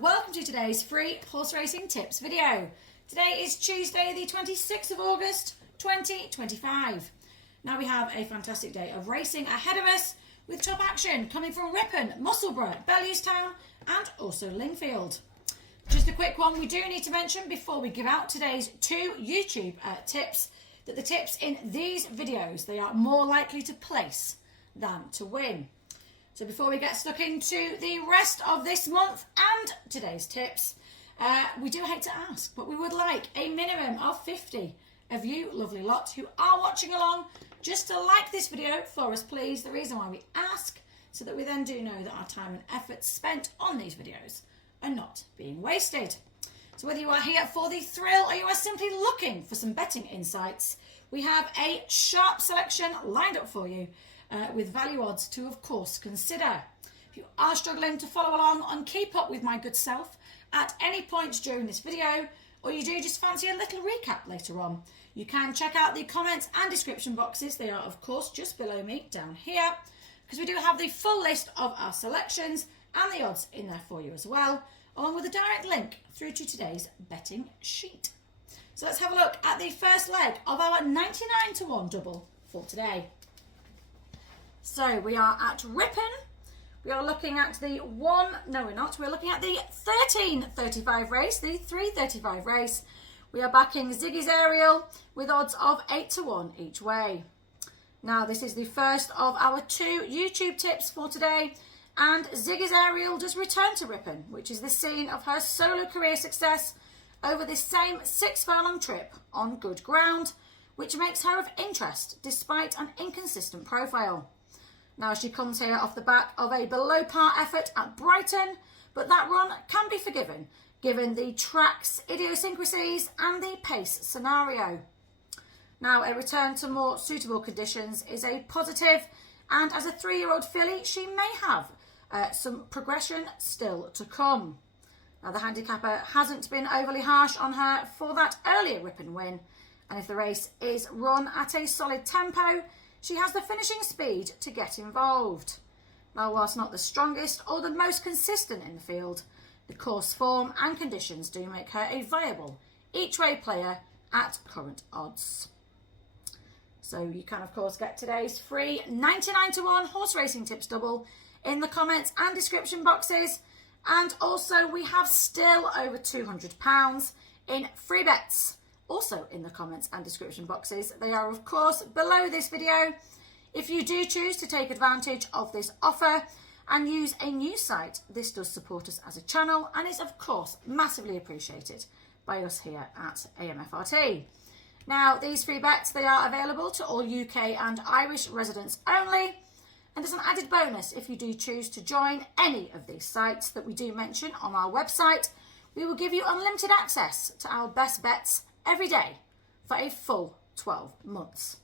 welcome to today's free horse racing tips video. Today is Tuesday the 26th of August 2025. Now we have a fantastic day of racing ahead of us with top action coming from Ripon, Musselburgh, Bellewstown and also Lingfield. Just a quick one we do need to mention before we give out today's two YouTube tips, that the tips in these videos, they are more likely to place than to win. So before we get stuck into the rest of this month and today's tips, we do hate to ask, but we would like a minimum of 50 of you lovely lot who are watching along just to like this video for us, please. The reason why we ask, so that we then do know that our time and effort spent on these videos are not being wasted. So whether you are here for the thrill or you are simply looking for some betting insights, we have a sharp selection lined up for you. With value odds to, of course, consider. If you are struggling to follow along and keep up with my good self at any point during this video, or you do just fancy a little recap later on, you can check out the comments and description boxes. They are, of course, just below me down here, because we do have the full list of our selections and the odds in there for you as well, along with a direct link through to today's betting sheet. So let's have a look at the first leg of our 99-1 double for today. So we are at Ripon. We are looking at the we're looking at the 13.35 race, the 3.35 race. We are backing Ziggy's Ariel with odds of 8-1 each way. Now this is the first of our two YouTube tips for today, and Ziggy's Ariel does return to Ripon, which is the scene of her solo career success over this same 6-furlong trip on good ground, which makes her of interest despite an inconsistent profile. Now she comes here off the back of a below par effort at Brighton, but that run can be forgiven given the track's idiosyncrasies and the pace scenario. Now a return to more suitable conditions is a positive, and as a 3-year-old filly she may have some progression still to come. Now the handicapper hasn't been overly harsh on her for that earlier Ripon win, and if the race is run at a solid tempo, she has the finishing speed to get involved. Now, whilst not the strongest or the most consistent in the field, the course form and conditions do make her a viable each-way player at current odds. So you can, of course, get today's free 99-1 horse racing tips double in the comments and description boxes. And also, we have still over £200 in free bets, also in the comments and description boxes. They are, of course, below this video. If you do choose to take advantage of this offer and use a new site, this does support us as a channel and is, of course, massively appreciated by us here at AMFRT. Now, these free bets, they are available to all UK and Irish residents only. And as an added bonus, if you do choose to join any of these sites that we do mention on our website, we will give you unlimited access to our best bets every day for a full 12 months.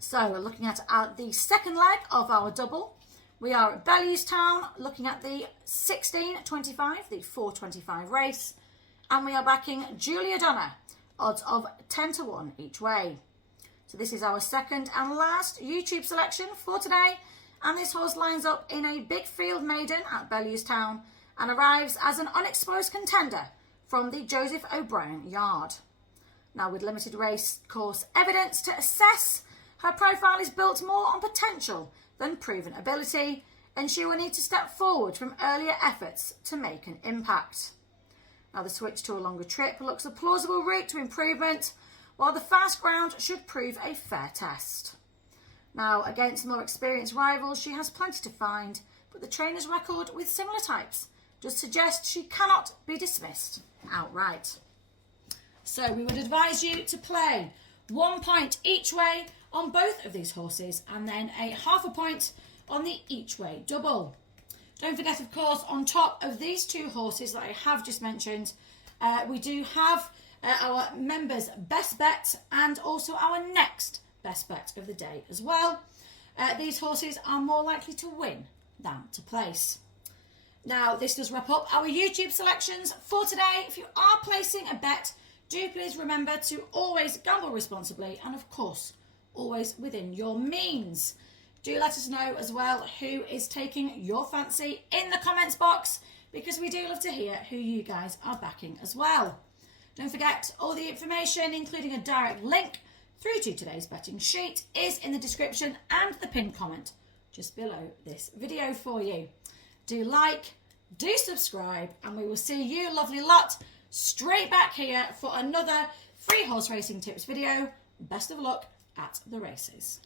So we're looking at the second leg of our double. We are at Bellewstown looking at the 16.25, the 4.25 race, and we are backing Julia Donna, odds of 10-1 each way. So this is our second and last YouTube selection for today, and this horse lines up in a big field maiden at Bellewstown and arrives as an unexposed contender from the Joseph O'Brien yard. Now, with limited race course evidence to assess, her profile is built more on potential than proven ability, and she will need to step forward from earlier efforts to make an impact. Now, the switch to a longer trip looks a plausible route to improvement, while the fast ground should prove a fair test. Now, against more experienced rivals, she has plenty to find, but the trainer's record with similar types does suggest she cannot be dismissed outright. So we would advise you to play 1 point each way on both of these horses, and then a half a point on the each way double. Don't forget, of course, on top of these two horses that I have just mentioned, we do have our members' best bet and also our next best bet of the day as well. These horses are more likely to win than to place. Now, this does wrap up our YouTube selections for today. If you are placing a bet, do please remember to always gamble responsibly and, of course, always within your means. Do let us know as well who is taking your fancy in the comments box. because we do love to hear who you guys are backing as well. Don't forget, all the information, including a direct link through to today's betting sheet, is in the description and the pinned comment just below this video for you. Do like, do subscribe, and we will see you lovely lot straight back here for another free horse racing tips video. Best of luck at the races.